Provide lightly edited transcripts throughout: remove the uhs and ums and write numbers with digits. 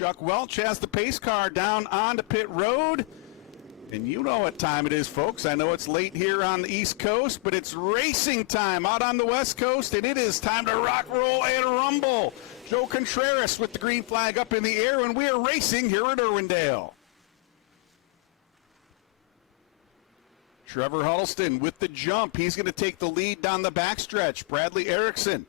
Chuck Welch has the pace car down onto pit road. And you know what time it is, folks. I know it's late here on the East Coast, but it's racing time out on the West Coast, and it is time to rock, roll, and rumble. Joe Contreras with the green flag up in the air, and we are racing here at Irwindale. Trevor Huddleston with the jump. He's going to take the lead down the backstretch. Bradley Erickson,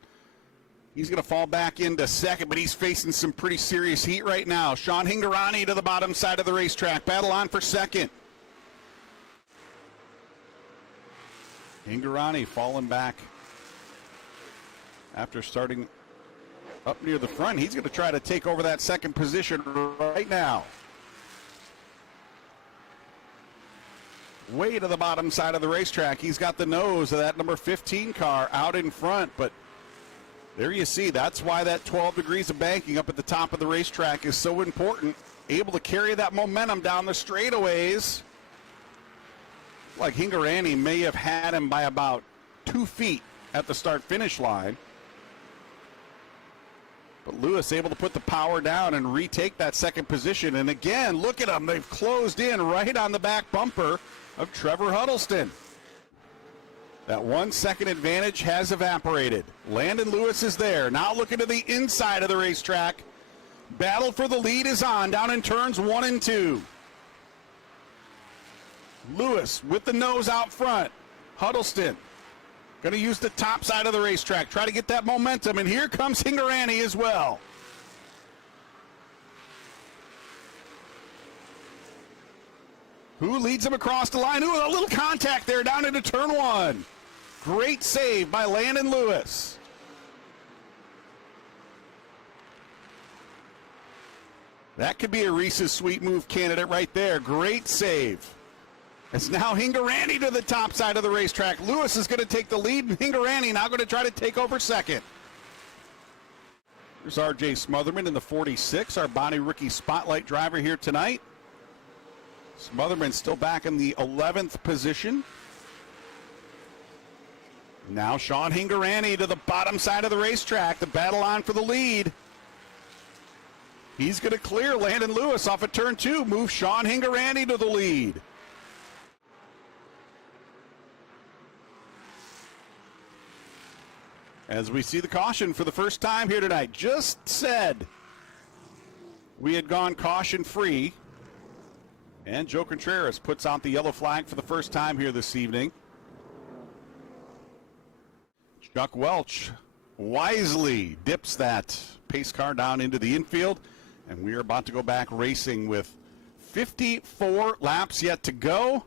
he's going to fall back into second, but he's facing some pretty serious heat right now. Sean Hingarani to the bottom side of the racetrack. Battle on for second. Hingarani falling back after starting up near the front. He's going to try to take over that second position right now. Way to the bottom side of the racetrack. He's got the nose of that number 15 car out in front, but there you see, that's why that 12 degrees of banking up at the top of the racetrack is so important. Able to carry that momentum down the straightaways. Like Hingarani may have had him by about 2 feet at the start-finish line. But Lewis able to put the power down and retake that second position. And again, look at them. They've closed in right on the back bumper of Trevor Huddleston. That 1 second advantage has evaporated. Landon Lewis is there. Now looking to the inside of the racetrack. Battle for the lead is on down in turns 1 and 2. Lewis with the nose out front. Huddleston going to use the top side of the racetrack. Try to get that momentum. And here comes Hingarani as well. Who leads him across the line? Ooh, a little contact there down into turn 1. Great save by Landon Lewis. That could be a Reese's Sweet Move candidate right there. Great save. It's now Hingarani to the top side of the racetrack. Lewis is going to take the lead, and Hingarani now going to try to take over second. There's R.J. Smotherman in the 46, our Bonnie Rookie Spotlight driver here tonight. Smotherman still back in the 11th position. Now Sean Hingarani to the bottom side of the racetrack. The battle on for the lead. He's going to clear Landon Lewis off of turn 2. Move Sean Hingarani to the lead. As we see the caution for the first time here tonight. Just said we had gone caution-free. And Joe Contreras puts out the yellow flag for the first time here this evening. Chuck Welch wisely dips that pace car down into the infield. And we are about to go back racing with 54 laps yet to go.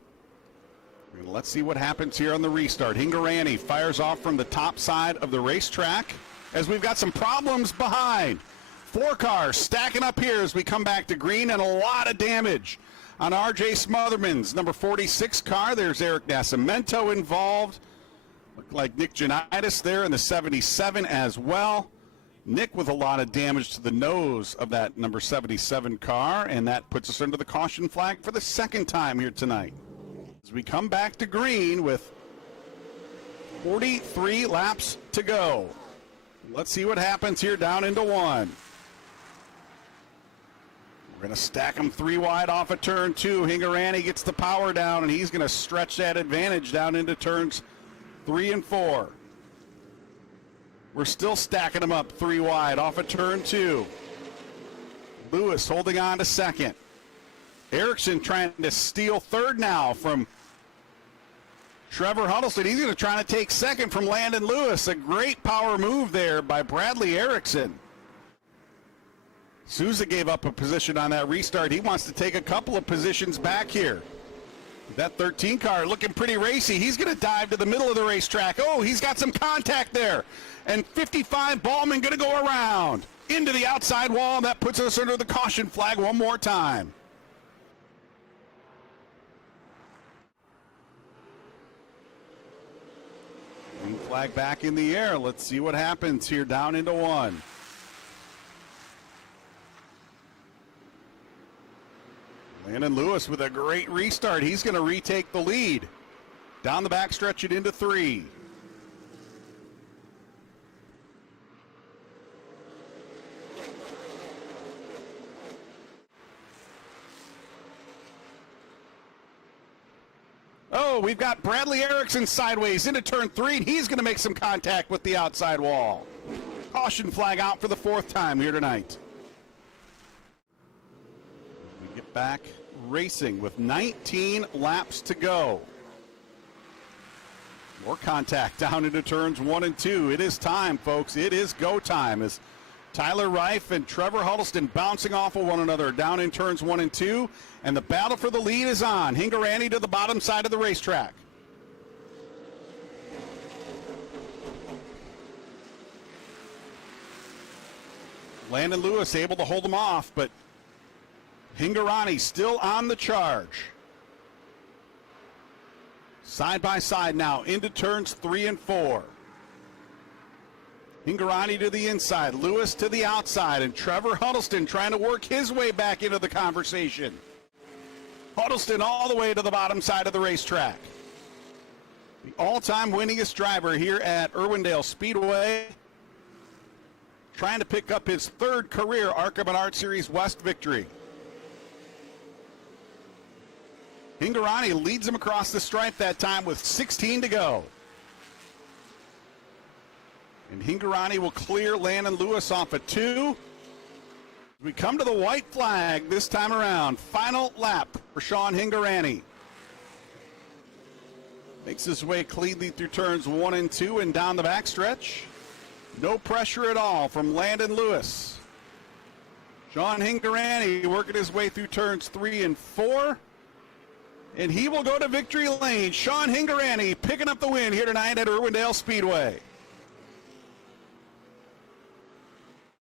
And let's see what happens here on the restart. Hingarani fires off from the top side of the racetrack as we've got some problems behind. 4 cars stacking up here as we come back to green, and a lot of damage on R.J. Smotherman's number 46 car. There's Eric Nascimento involved. Looked like Nick Janitis there in the 77 as well. Nick with a lot of damage to the nose of that number 77 car, and that puts us under the caution flag for the second time here tonight. As we come back to green with 43 laps to go. Let's see what happens here down into 1. We're going to stack them 3 wide off of turn 2. Hingarani gets the power down, and he's going to stretch that advantage down into turns 3 and 4. We're still stacking them up 3 wide off of turn 2. Lewis holding on to second. Erickson trying to steal third now from Trevor Huddleston. He's going to try to take second from Landon Lewis. A great power move there by Bradley Erickson. Souza gave up a position on that restart. He wants to take a couple of positions back here. That 13 car looking pretty racy. He's going to dive to the middle of the racetrack. Oh, he's got some contact there. And 55 Ballman going to go around into the outside wall. That puts us under the caution flag one more time. Green flag back in the air. Let's see what happens here down into 1. Landon Lewis with a great restart. He's going to retake the lead. Down the back stretch it into 3. Oh, we've got Bradley Erickson sideways into turn 3, and he's going to make some contact with the outside wall. Caution flag out for the 4th time here tonight. We get back racing with 19 laps to go. More contact down into turns 1 and 2. It is time, folks. It is go time as Tyler Reif and Trevor Huddleston bouncing off of one another down in turns 1 and 2. And the battle for the lead is on. Hingarani to the bottom side of the racetrack. Landon Lewis able to hold him off, but Hingarani still on the charge. Side by side now into turns 3 and 4. Hingarani to the inside, Lewis to the outside, and Trevor Huddleston trying to work his way back into the conversation. Huddleston all the way to the bottom side of the racetrack. The all-time winningest driver here at Irwindale Speedway, trying to pick up his 3rd career ARCA Menards Series West victory. Hingarani leads him across the stripe that time with 16 to go. And Hingarani will clear Landon Lewis off at 2. We come to the white flag this time around. Final lap for Sean Hingarani. Makes his way cleanly through turns 1 and 2 and down the backstretch. No pressure at all from Landon Lewis. Sean Hingarani working his way through turns 3 and 4. And he will go to victory lane. Sean Hingarani picking up the win here tonight at Irwindale Speedway.